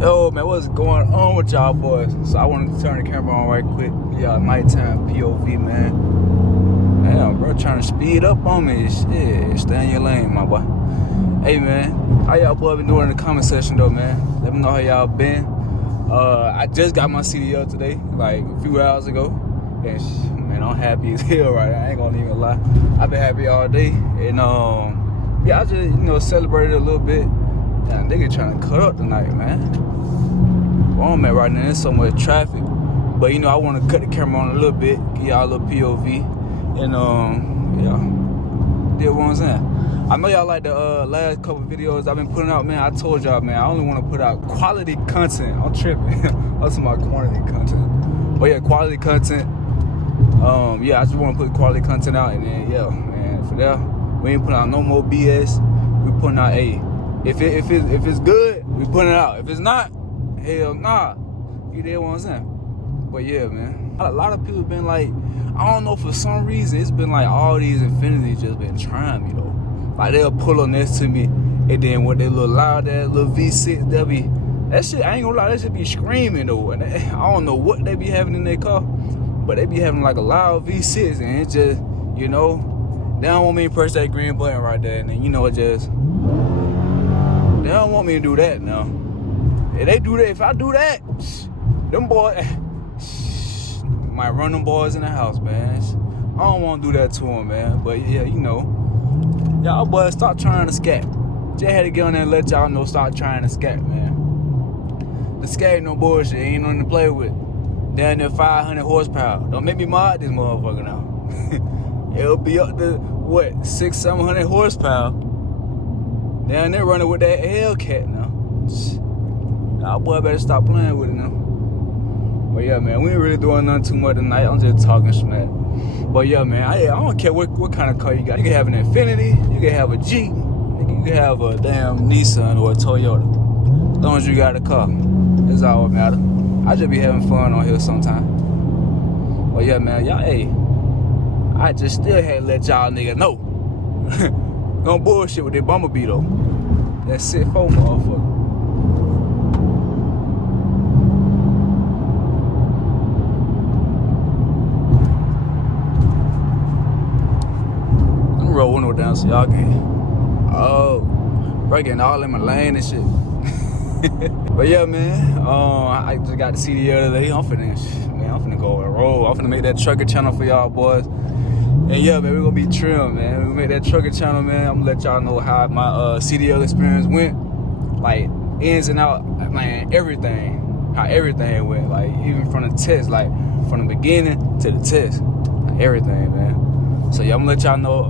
Yo, man, what's going on with y'all boys? So I wanted to turn the camera on right quick. Y'all nighttime POV, man. Damn, bro, trying to speed up on me. Shit, stay in your lane, my boy. Hey, man, how y'all boys been doing in the comment section, though, man? Let me know how y'all been. I just got my CDL today, like a few hours ago. And, man, I'm happy as hell right now. I ain't gonna even lie. I've been happy all day. And, yeah, I just, celebrated a little bit. Damn, nigga trying to cut up tonight, man. Where I'm at right now, there's so much traffic. But, I want to cut the camera on a little bit, give y'all a little POV. And, yeah, did what I'm saying. I know y'all like the last couple videos I've been putting out, man. I told y'all, man, I only want to put out quality content. I'm tripping. I'm talking about quantity content. But, yeah, quality content. Yeah, I just want to put quality content out. And then, yeah, man, for that, we ain't putting out no more BS. We putting out if it's good, we putting it out. If it's not, hell nah. You did what I'm saying? But yeah, man. A lot of people been like, I don't know, for some reason, it's been like all these Infinities just been trying me, though. Like, they'll pull up next to me, and then with their little loud ass little V6, they'll be, that shit, I ain't gonna lie, that shit be screaming, though. And I don't know what they be having in their car, but they be having like a loud V6, and it just, they don't want me to press that green button right there, and then, it just, they don't want me to do that now. If they do that, if I do that, them boys might run them boys in the house, man. I don't want to do that to them, man. But yeah, y'all boys, stop trying to SCAT. Just had to get on there and let y'all know, stop trying to SCAT, man. The SCAT ain't no bullshit. Ain't nothing to play with. Down there 500 horsepower. Don't make me mod this motherfucker now. It'll be up to, 600-700 horsepower. Down there running with that Hellcat now. Y'all boy better stop playing with it now. But yeah, man, we ain't really doing nothing too much tonight. I'm just talking smack. But yeah, man, I don't care what kind of car you got. You can have an Infinity, you can have a Jeep, you can have a damn Nissan or a Toyota. As long as you got a car, that's all that matter. I just be having fun on here sometime. But yeah, man, y'all, I just still had to let y'all niggas know. Don't bullshit with that Bumblebee though. That 6'4" motherfucker. Let me roll window down so y'all can. Oh, bro, getting all in my lane and shit. But yeah, man, I just got the CDL today. I'm finna go and roll. I'm finna make that trucker channel for y'all boys. And yeah, man, we're gonna be trim, man. We're gonna make that trucker channel, man. I'm gonna let y'all know how my CDL experience went. Like, ins and out, man, everything. How everything went. Like, even from the test, like, from the beginning to the test. Like, everything, man. So, yeah, I'm gonna let y'all know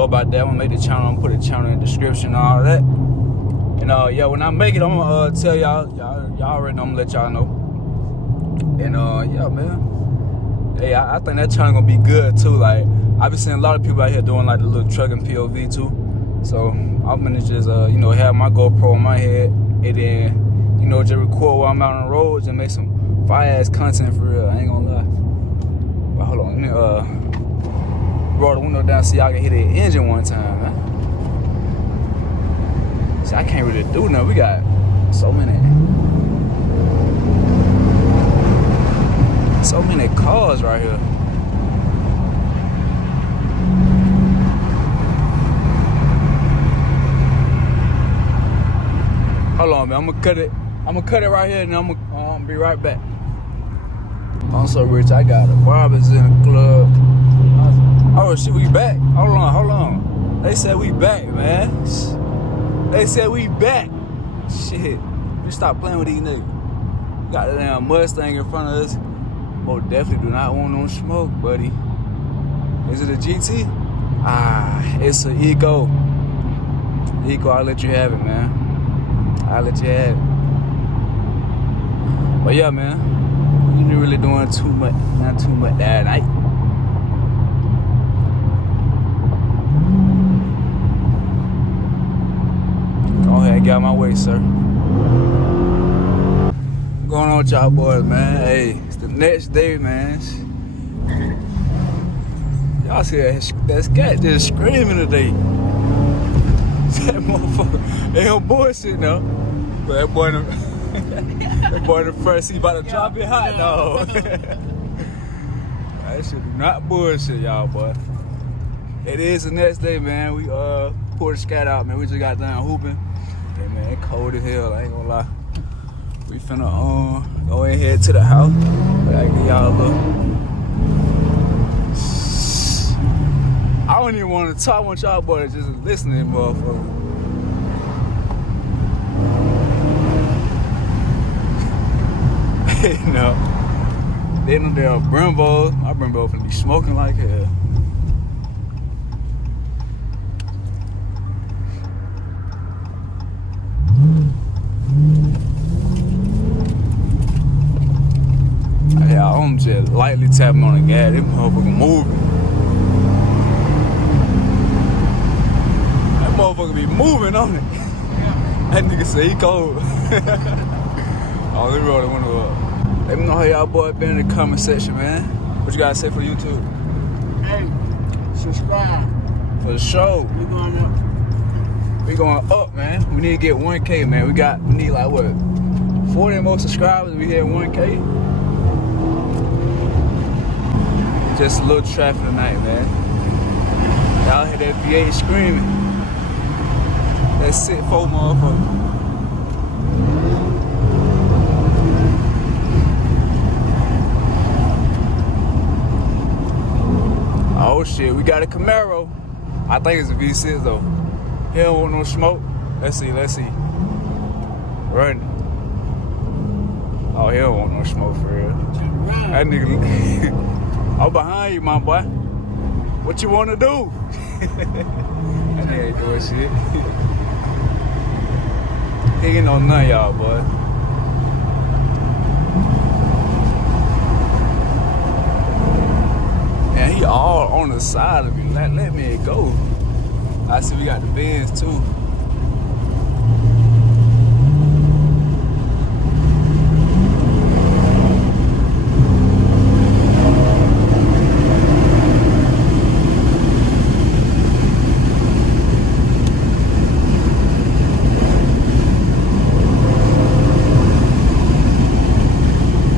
about that. I'm gonna make the channel. I'm gonna put the channel in the description and all that. And, yeah, when I make it, I'm gonna tell y'all. Y'all already know I'm gonna let y'all know. And, yeah, man. Hey, I think that channel gonna be good too. Like, I've been seeing a lot of people out here doing like the little trucking POV too. So I'm gonna just have my GoPro on my head and then just record while I'm out on the roads and make some fire ass content for real. I ain't gonna lie. But hold on, let me roll the window down so y'all can hear the engine one time, man. See, I can't really do nothing. We got so many cars right here. Hold on, man. I'm gonna cut it right here, and I'm gonna be right back. I'm so rich. I got a barbers in the club. Oh shit, we back. Hold on. They said we back, man. They said we back. Shit. We stop playing with these niggas. Got a damn Mustang in front of us. Most definitely do not want no smoke, buddy. Is it a GT? It's an Eco. Eco, I'll let you have it, man. I'll let you have it. But yeah, man, you ain't really doing too much, not too much that night. Go ahead, get out my way, sir. What's going on with y'all boys, man? Hey, it's the next day, man. Y'all see that SCAT just screaming today. That motherfucker, they on bullshit now. But that boy in the, that boy in the front seat about to drop it hot, dog. That shit do not bullshit, y'all, boy. It is the next day, man. We pulled the SCAT out, man. We just got done hooping. Hey, man, it cold as hell, I ain't gonna lie. We finna go ahead to the house. But I give y'all a look. I don't even want to talk. I want y'all boys just listening, motherfucker. You know, they know they're Brembos. My Brembo finna be smoking like hell. Yeah, I'm just lightly tapping on the gas. This motherfucker moving. That motherfucker be moving on it. That nigga say he cold. Oh, let me roll the window up. Let me know how y'all boys been in the comment section, man. What you gotta say for YouTube? Hey, subscribe. For the show. We going up. We going up, man. We need to get 1K, man. We need like what? 40 more subscribers. We hit 1K. Just a little traffic tonight, man. Y'all hear that V8 screaming. That sick folk motherfucker. Oh shit, we got a Camaro. I think it's a V6 though. He don't want no smoke. Let's see. Run. Oh, he don't want no smoke for real. That nigga. I'm behind you, my boy. What you wanna do? That nigga ain't doing shit. He ain't on none of y'all, boy. And he all on the side of me. Let me go. I see we got the Benz too.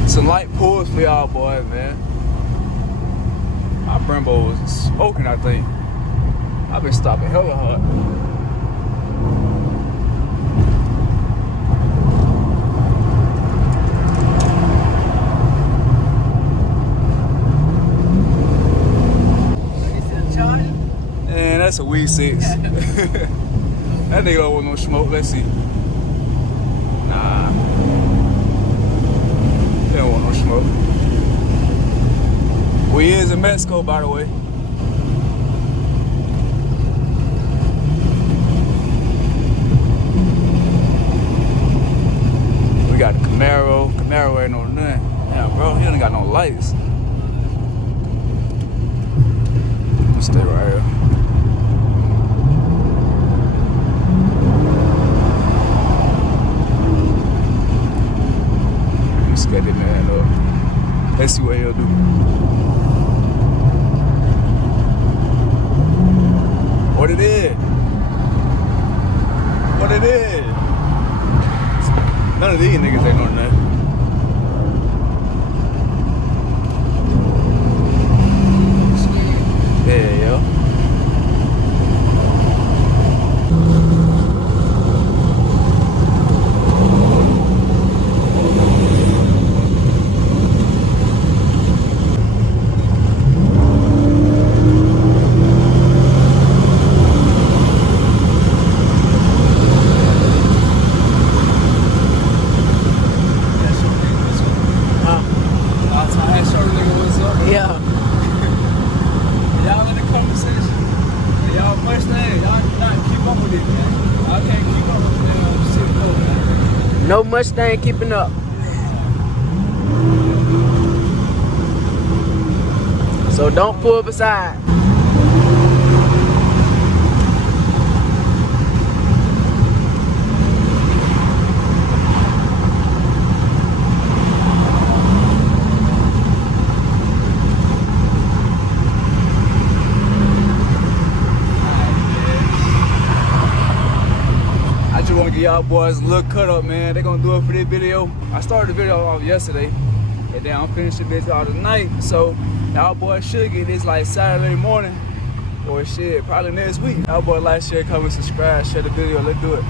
Some light pulls for y'all boys, man. My Brembo was smoking, I think. I've been stopping hella hard. Man, that's a weed 6. That nigga don't want no smoke. Let's see. Nah. They don't want no smoke. We is in Mexico, by the way. We got the Camaro. Camaro ain't no nothing. Yeah, bro, he ain't got no lights. I'll stay right here. Let's get that man up. Let's see what he'll do. What it is? What it is? None of these niggas ain't on that. Yeah, yo. No Mustang keeping up. So don't pull beside. y'all boys a little cut up, man. They gonna do it for this video. I started the video off yesterday, and then I'm finishing this all tonight. So y'all boys should get this like Saturday morning, or shit, probably next week. Y'all boys like, share, comment, subscribe, share the video. Let's do it.